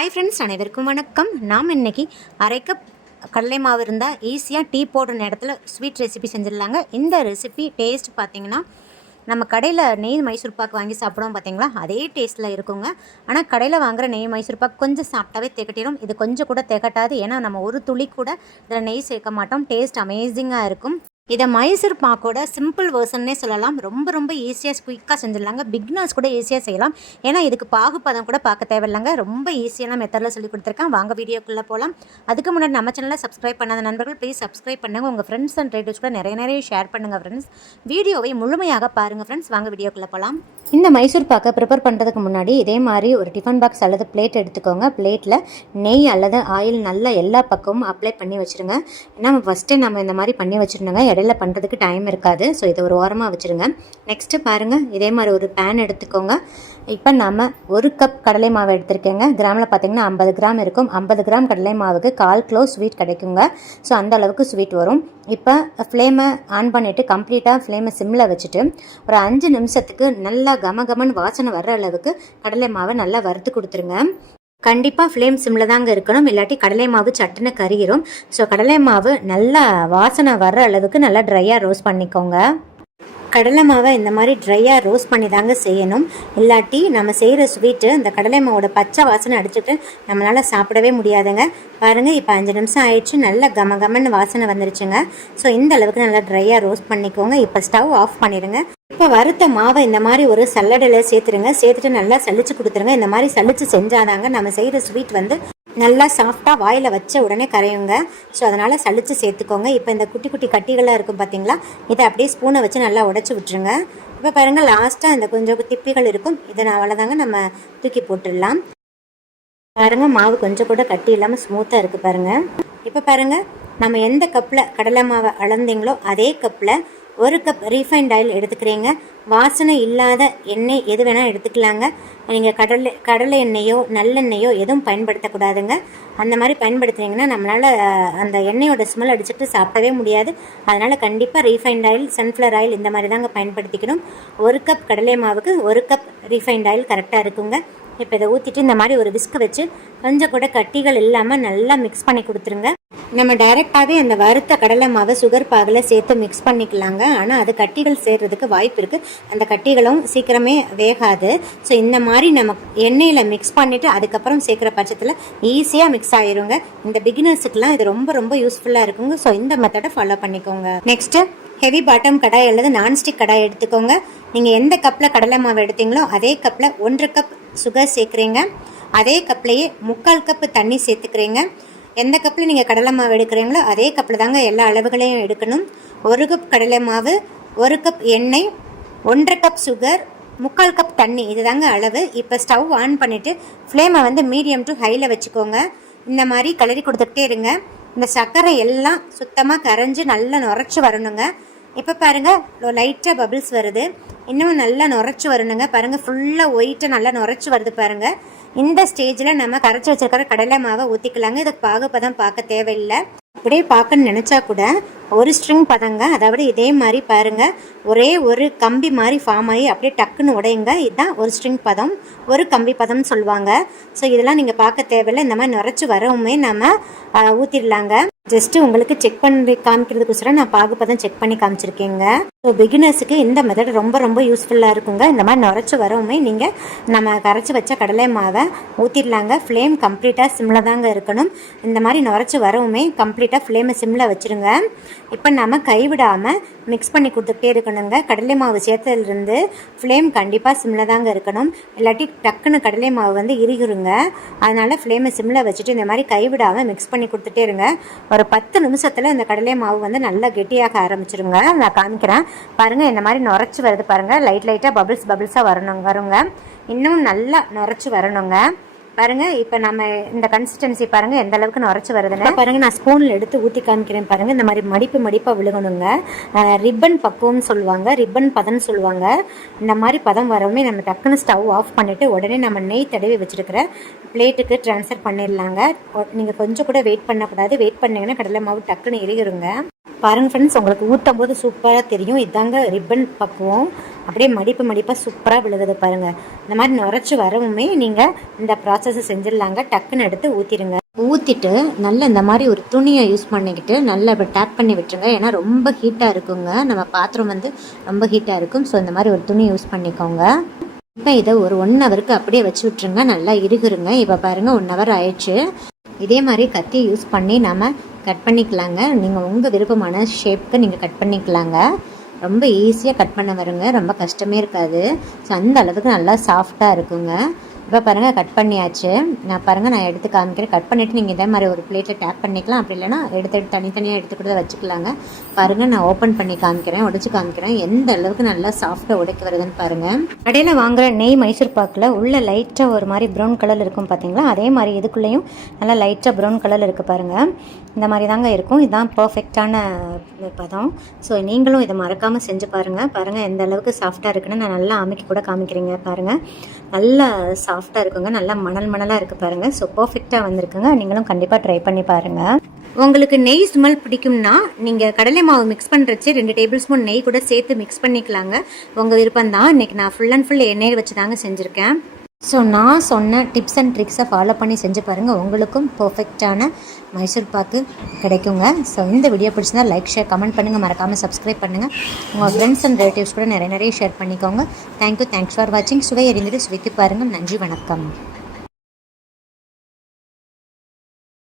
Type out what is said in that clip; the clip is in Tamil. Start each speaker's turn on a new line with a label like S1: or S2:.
S1: ஹாய் ஃப்ரெண்ட்ஸ் அனைவருக்கும் வணக்கம். நாம் இன்னைக்கு அரை கப் கடலை மாவு இருந்தால் ஈஸியாக டீ போடுற நேரத்தில் ஸ்வீட் ரெசிபி செஞ்சிடலாங்க. இந்த ரெசிபி டேஸ்ட் பார்த்தீங்கன்னா நம்ம கடையில் நெய் மைசூர் பாக் வாங்கி சாப்பிடுவோம் பார்த்தீங்களா அதே டேஸ்ட்டில் இருக்குங்க. ஆனால் கடையில் வாங்குற நெய் மைசூர் பாக் கொஞ்சம் சாப்பிட்டாவே திகட்டிடும். இது கொஞ்சம் கூட திகட்டாது. ஏன்னா நம்ம ஒரு துளி கூட இதில் நெய் சேர்க்க மாட்டோம். டேஸ்ட் அமேசிங்காக இருக்கும். இதை மைசூர் பாக்கோட சிம்பிள் வேர்ஷன்னே சொல்லலாம். ரொம்ப ரொம்ப ஈஸியாக குயிக்காக செஞ்சிடலாங்க. பிக்னர்ஸ் கூட ஈஸியாக செய்யலாம். ஏன்னா இதுக்கு பாகுபதம் கூட பார்க்க தேவையில்லைங்க. ரொம்ப ஈஸியான மெத்தடில் சொல்லி கொடுத்துருக்கேன். வாங்க வீடியோக்குள்ளே போகலாம் அதுக்கு முன்னாடி நம்ம சேனலில் சப்ஸ்கிரைப் பண்ணாத நண்பர்கள் ப்ளீஸ் சப்ஸ்கிரைப் பண்ணுங்கள் உங்கள் ஃப்ரெண்ட்ஸ் அண்ட் ரிலேட்டிவ்ஸ் கூட நிறைய நிறைய ஷேர் பண்ணுங்கள் ஃப்ரெண்ட்ஸ் வீடியோவை முழுமையாக பாருங்கள் ஃப்ரெண்ட்ஸ் வாங்க வீடியோக்குள்ளே போகலாம் இந்த மைசூர் பாக்கை ப்ரிப்பேர் பண்ணுறதுக்கு முன்னாடி இதே மாதிரி ஒரு டிஃபன் பாக்ஸ் அல்லது பிளேட் எடுத்துக்கோங்க. பிளேட்டில் நெய் அல்லது ஆயில் நல்லா எல்லா பக்கமும் அப்ளை பண்ணி வச்சுருங்க. நம்ம ஃபஸ்ட்டே நம்ம இந்த மாதிரி பண்ணி வச்சுருந்தோங்க இடையில பண்ணுறதுக்கு டைம் இருக்காது. ஸோ இதை ஒரு ஓரமாக வச்சுருங்க. நெக்ஸ்ட்டு பாருங்கள் இதே மாதிரி ஒரு பேன் எடுத்துக்கோங்க. இப்போ நம்ம ஒரு கப் கடலை மாவு எடுத்திருக்கேங்க. கிராமில் பார்த்தீங்கன்னா ஐம்பது கிராம் இருக்கும். ஐம்பது கிராம் கடலை மாவுக்கு கால் கிலோ ஸ்வீட் கிடைக்குங்க. ஸோ அந்த அளவுக்கு ஸ்வீட் வரும். இப்போ ஃப்ளேமை ஆன் பண்ணிவிட்டு கம்ப்ளீட்டாக ஃப்ளேமை சிம்மில் வச்சுட்டு ஒரு அஞ்சு நிமிஷத்துக்கு நல்லா கம கமன் வாசனை வர்ற அளவுக்கு கடலை மாவை நல்லா வறுத்து கொடுத்துருங்க. கண்டிப்பாக ஃப்ளேம் சிம்மில் தாங்க இருக்கணும். இல்லாட்டி கடலை மாவு சட்டுன்னு கறியிரும் ஸோ கடலை மாவு நல்லா வாசனை வர்ற அளவுக்கு நல்லா ட்ரையாக ரோஸ்ட் பண்ணிக்கோங்க. கடலை மாவை இந்த மாதிரி ட்ரையாக ரோஸ்ட் பண்ணி தாங்க செய்யணும். இல்லாட்டி நம்ம செய்கிற ஸ்வீட்டு இந்த கடலை மாவோட பச்சை வாசனை அடிச்சுட்டு நம்மளால் சாப்பிடவே முடியாதுங்க. பாருங்கள் இப்போ அஞ்சு நிமிஷம் ஆயிடுச்சு. நல்லா கம கமன்னு வாசனை வந்துருச்சுங்க. ஸோ இந்த அளவுக்கு நல்லா ட்ரையாக ரோஸ்ட் பண்ணிக்கோங்க. இப்போ ஸ்டவ் ஆஃப் பண்ணிடுங்க. இப்போ வறுத்த மாவை இந்த மாதிரி ஒரு சல்லடையில் சேர்த்துருங்க. சேர்த்துட்டு நல்லா சளிச்சு கொடுத்துருங்க. இந்த மாதிரி சளிச்சு செஞ்சாதாங்க நம்ம செய்கிற ஸ்வீட் வந்து நல்லா சாஃப்டாக வாயில் வச்ச உடனே கரையுங்க. ஸோ அதனால் சளிச்சு சேர்த்துக்கோங்க. இப்போ இந்த குட்டி குட்டி கட்டிகளாக இருக்கும் பார்த்தீங்களா இதை அப்படியே ஸ்பூனை வச்சு நல்லா உடச்சி விட்டுருங்க. இப்போ பாருங்கள் லாஸ்ட்டாக இந்த கொஞ்சம் திப்பிகள் இருக்கும். இதை நான் அவ்வளோதாங்க நம்ம தூக்கி போட்டுடலாம். பாருங்க மாவு கொஞ்சம் கூட கட்டி இல்லாமல் ஸ்மூத்தாக இருக்குது பாருங்கள் இப்போ பாருங்க நம்ம எந்த கப்பில் கடலை மாவை அளந்தீங்களோ அதே கப்பில் ஒரு கப் ரீஃபைண்ட் ஆயில் எடுத்துக்கிறீங்க. வாசனை இல்லாத எண்ணெய் எது வேணால் எடுத்துக்கலாங்க. நீங்கள் கடலை கடலை எண்ணெயோ நல்லெண்ணெயோ எதுவும் பயன்படுத்தக்கூடாதுங்க. அந்த மாதிரி பயன்படுத்துனீங்கன்னா நம்மளால் அந்த எண்ணெயோட ஸ்மெல் அடிச்சுட்டு சாப்பிடவே முடியாது. அதனால் கண்டிப்பாக ரீஃபைண்ட் ஆயில் சன்ஃப்ளவர் ஆயில் இந்த மாதிரி தாங்க பயன்படுத்திக்கணும். ஒரு கப் கடலை மாவுக்கு ஒரு கப் ரீஃபைண்ட் ஆயில் கரெக்டாக இருக்குங்க. இப்போ இதை ஊற்றிட்டு இந்த மாதிரி ஒரு விஸ்க் வச்சு கொஞ்சம் கூட கட்டிகள் இல்லாமல் நல்லா மிக்ஸ் பண்ணி கொடுத்துருங்க. நம்ம டைரெக்டாகவே அந்த வறுத்த கடலை மாவை சுகர் பாகில் சேர்த்து மிக்ஸ் பண்ணிக்கலாங்க. ஆனால் அது கட்டிகள் சேர்றதுக்கு வாய்ப்பு இருக்குது அந்த கட்டிகளும் சீக்கிரமே வேகாது. ஸோ இந்த மாதிரி நம்ம எண்ணெயில் மிக்ஸ் பண்ணிவிட்டு அதுக்கப்புறம் சேர்க்குற பட்சத்தில் ஈஸியாக மிக்ஸ் ஆயிருங்க. இந்த பிகினர்ஸுக்கெலாம் இது ரொம்ப ரொம்ப யூஸ்ஃபுல்லாக இருக்குங்க. ஸோ இந்த மெத்தடை ஃபாலோ பண்ணிக்கோங்க. நெக்ஸ்ட்டு ஹெவி பாட்டம் கடாய் அல்லது நான்ஸ்டிக் கடாய் எடுத்துக்கோங்க. நீங்கள் எந்த கப்பில் கடலை மாவு எடுத்தீங்களோ அதே கப்பில் ஒன்றரை கப் சுகர் சேர்க்குறீங்க. அதே கப்லேயே முக்கால் கப்பு தண்ணி சேர்த்துக்கிறீங்க. எந்த கப்பில் நீங்கள் கடலை மாவு எடுக்கிறீங்களோ அதே கப்பில் தாங்க எல்லா அளவுகளையும் எடுக்கணும். ஒரு கப் கடலை மாவு ஒரு கப் எண்ணெய் ஒன்றரை கப் சுகர் முக்கால் கப் தண்ணி இதுதாங்க அளவு. இப்போ ஸ்டவ் ஆன் பண்ணிவிட்டு ஃப்ளேமை வந்து மீடியம் டு ஹையில் வச்சுக்கோங்க. இந்த மாதிரி கிளறி கொடுத்துக்கிட்டே இருங்க. இந்த சர்க்கரை எல்லாம் சுத்தமாக கரைஞ்சி நல்லா நுரைச்சி வரணுங்க. இப்போ பாருங்கள் லைட்டாக பபிள்ஸ் வருது. இன்னும் நல்லா நுரைச்சி வரணுங்க. பாருங்கள் ஃபுல்லாக ஒயிட்டாக நல்லா நுரைச்சி வருது பாருங்கள் இந்த ஸ்டேஜில் நம்ம கரைச்சி வச்சிருக்கிற கடலை மாவை ஊற்றிக்கலாங்க இதுக்கு பாகுப்பதம் பார்க்க தேவையில்லை. அப்படியே பார்க்கணும்னு நினச்சா கூட ஒரு ஸ்ட்ரிங் பதங்க அதாவது இதே மாதிரி பாருங்க. ஒரே ஒரு கம்பி மாதிரி ஃபார்ம் ஆகி அப்படியே டக்குன்னு உடையுங்க. இதுதான் ஒரு ஸ்ட்ரிங் பதம் ஒரு கம்பி பதம்னு சொல்லுவாங்க. ஸோ இதெல்லாம் நீங்கள் பார்க்க தேவையில்லை. இந்த மாதிரி நுரைச்சி வரவுமே நம்ம ஊற்றிடலாங்க ஜஸ்ட்டு உங்களுக்கு செக் பண்ணி காமிக்கிறதுக்கோசரம் நான் பாகுபதம் செக் பண்ணி காமிச்சிருக்கேங்க. ஸோ பிகினர்ஸுக்கு இந்த மெத்தட் ரொம்ப ரொம்ப யூஸ்ஃபுல்லாக இருக்குங்க. இந்த மாதிரி நுரைச்சி வரவுமே நீங்கள் நம்ம கரைச்சி வச்ச கடலை மாவை ஊற்றிடலாங்க ஃப்ளேம் கம்ப்ளீட்டாக சிம்மில் தாங்க இருக்கணும். இந்த மாதிரி நுரைச்சி வரவுமே கம்ப்ளீட்டாக ஃப்ளேமை சிம்மில் வச்சுருங்க. இப்போ நாம் கைவிடாமல் மிக்ஸ் பண்ணி கொடுத்துட்டே இருக்கணுங்க. கடலை மாவு சேர்த்ததுலேருந்து ஃப்ளேம் கண்டிப்பாக சிம்மில் தாங்க இருக்கணும். இல்லாட்டி டக்குன்னு கடலை மாவு வந்து இறுகிருங்க. அதனால் ஃப்ளேமை சிம்மில் வச்சுட்டு இந்த மாதிரி கைவிடாமல் மிக்ஸ் பண்ணி கொடுத்துட்டே இருங்க. ஒரு பத்து நிமிஷத்தில் இந்த கடலை மாவு வந்து நல்லா கெட்டியாக ஆரம்பிச்சிருங்க. நான் காமிக்கிறேன். பாருங்கள் இந்த மாதிரி நுரைச்சி வருது பாருங்கள் லைட் லைட்டாக பபிள்ஸ் பபிள்ஸாக வரணும் வருங்க. இன்னும் நல்லா நுரைச்சி வரணுங்க. பாருங்க இப்போ நம்ம இந்த கன்சிஸ்டன்சி பாருங்க எந்த அளவுக்கு நுரைச்சி வருதுன்னு. பாருங்க நான் ஸ்பூனில் எடுத்து ஊற்றி காமிக்கிறேன் பாருங்க இந்த மாதிரி மடிப்பு மடிப்பாக விழுகணுங்க. ரிப்பன் பக்குவம்னு சொல்லுவாங்க ரிப்பன் பதம்னு சொல்லுவாங்க. இந்த மாதிரி பதம் வரவுமே நம்ம டக்குன்னு ஸ்டவ் ஆஃப் பண்ணிட்டு உடனே நம்ம நெய் தடவி வச்சிருக்கிற பிளேட்டுக்கு ட்ரான்ஸ்ஃபர் பண்ணிடலாங்க. நீங்கள் கொஞ்சம் கூட வெயிட் பண்ணக்கூடாது. வெயிட் பண்ணீங்கன்னா கடலை மாவு டக்குன்னு எரியுருங்க பாருங்க ஃப்ரெண்ட்ஸ் உங்களுக்கு ஊற்றும் போது சூப்பராக தெரியும். இதாங்க ரிப்பன் பக்குவோம். அப்படியே மடிப்பு மடிப்பாக சூப்பராக விழுகுது பாருங்கள் இந்த மாதிரி நுரைச்சி வரவுமே நீங்கள் இந்த ப்ராசஸை செஞ்சிடலாங்க. டக்குன்னு எடுத்து ஊற்றிடுங்க ஊற்றிட்டு நல்ல இந்த மாதிரி ஒரு துணியை யூஸ் பண்ணிக்கிட்டு நல்லா இப்போ டேப் பண்ணி விட்டுருங்க. ஏன்னா ரொம்ப ஹீட்டாக இருக்குங்க. நம்ம பாத்திரம் வந்து ரொம்ப ஹீட்டாக இருக்கும். ஸோ இந்த மாதிரி ஒரு துணி யூஸ் பண்ணிக்கோங்க. இப்போ இதை ஒரு ஒன் ஹவருக்கு அப்படியே வச்சு விட்ருங்க நல்லா இருகுருங்க இப்போ பாருங்கள் ஒன் ஹவர் ஆயிடுச்சு. இதே மாதிரி கத்தி யூஸ் பண்ணி நம்ம கட் பண்ணிக்கலாங்க. நீங்கள் உங்கள் விருப்பமான ஷேப்க்கு நீங்கள் கட் பண்ணிக்கலாங்க. ரொம்ப ஈஸியாக கட் பண்ண வருங்க. ரொம்ப கஷ்டமே இருக்காது. ஸோ அந்த அளவுக்கு நல்லா சாஃப்டாக இருக்குங்க. இப்போ பாருங்கள் கட் பண்ணியாச்சு. நான் பாருங்கள் நான் எடுத்து காமிக்கிறேன். கட் பண்ணிவிட்டு நீங்கள் இதே மாதிரி ஒரு பிளேட்டில் டேப் பண்ணிக்கலாம். அப்படி இல்லைன்னா எடுத்து எடுத்து தனித்தனியாக எடுத்து கூட வச்சுக்கலாங்க. பாருங்கள் நான் ஓப்பன் பண்ணி காமிக்கிறேன் உடச்சி காமிக்கிறேன். எந்த அளவுக்கு நல்லா சாஃப்டாக உடைக்க வருதுன்னு பாருங்கள் கடையில் வாங்குகிற நெய் மைசூர் பாக்கில் உள்ள லைட்டாக ஒரு மாதிரி ப்ரௌன் கலர் இருக்கும் பார்த்தீங்களா அதே மாதிரி இதுக்குள்ளேயும் நல்லா லைட்டாக ப்ரௌன் கலர் இருக்குது பாருங்கள் இந்த மாதிரி தாங்க இருக்கும். இதுதான் பர்ஃபெக்டான பதம். ஸோ நீங்களும் இதை மறக்காமல் செஞ்சு பாருங்கள் பாருங்கள் எந்த அளவுக்கு சாஃப்டாக இருக்குன்னு நான் நல்லா அமைக்க கூட காமிக்கிறீங்க பாருங்கள் நல்லா சாஃப்டாக இருக்குங்க. நல்லா மணல் மணலாக இருக்குது பாருங்கள் ஸோ பர்ஃபெக்டாக வந்திருக்குங்க. நீங்களும் கண்டிப்பாக ட்ரை பண்ணி பாருங்கள் உங்களுக்கு நெய் ஸ்மெல் பிடிக்கும்னா நீங்கள் கடலை மாவு மிக்ஸ் பண்ணுறச்சு ரெண்டு டேபிள் ஸ்பூன் நெய் கூட சேர்த்து மிக்ஸ் பண்ணிக்கலாங்க. உங்கள் விருப்பம் தான் இன்றைக்கி நான் ஃபுல் அண்ட் ஃபுல் எண்ணெயில் வச்சு தாங்க செஞ்சுருக்கேன். ஸோ நான் சொன்ன டிப்ஸ் அண்ட் ட்ரிக்ஸை ஃபாலோ பண்ணி செஞ்சு பாருங்கள் உங்களுக்கும் பர்ஃபெக்டான மைசூர் பாக்கு கிடைக்குங்க. ஸோ இந்த வீடியோ பிடிச்சிருந்தா லைக் ஷேர் கமெண்ட் பண்ணுங்கள் மறக்காமல் சப்ஸ்கிரைப் பண்ணுங்கள் உங்கள் ஃப்ரெண்ட்ஸ் அண்ட் ரிலேட்டிவ்ஸ் கூட நிறைய நிறைய ஷேர் பண்ணிக்கோங்க. தேங்க்யூ தேங்க்ஸ் ஃபார் வாட்சிங் சுவை எறிந்துட்டு சுவைத்து பாருங்கள் நன்றி வணக்கம்.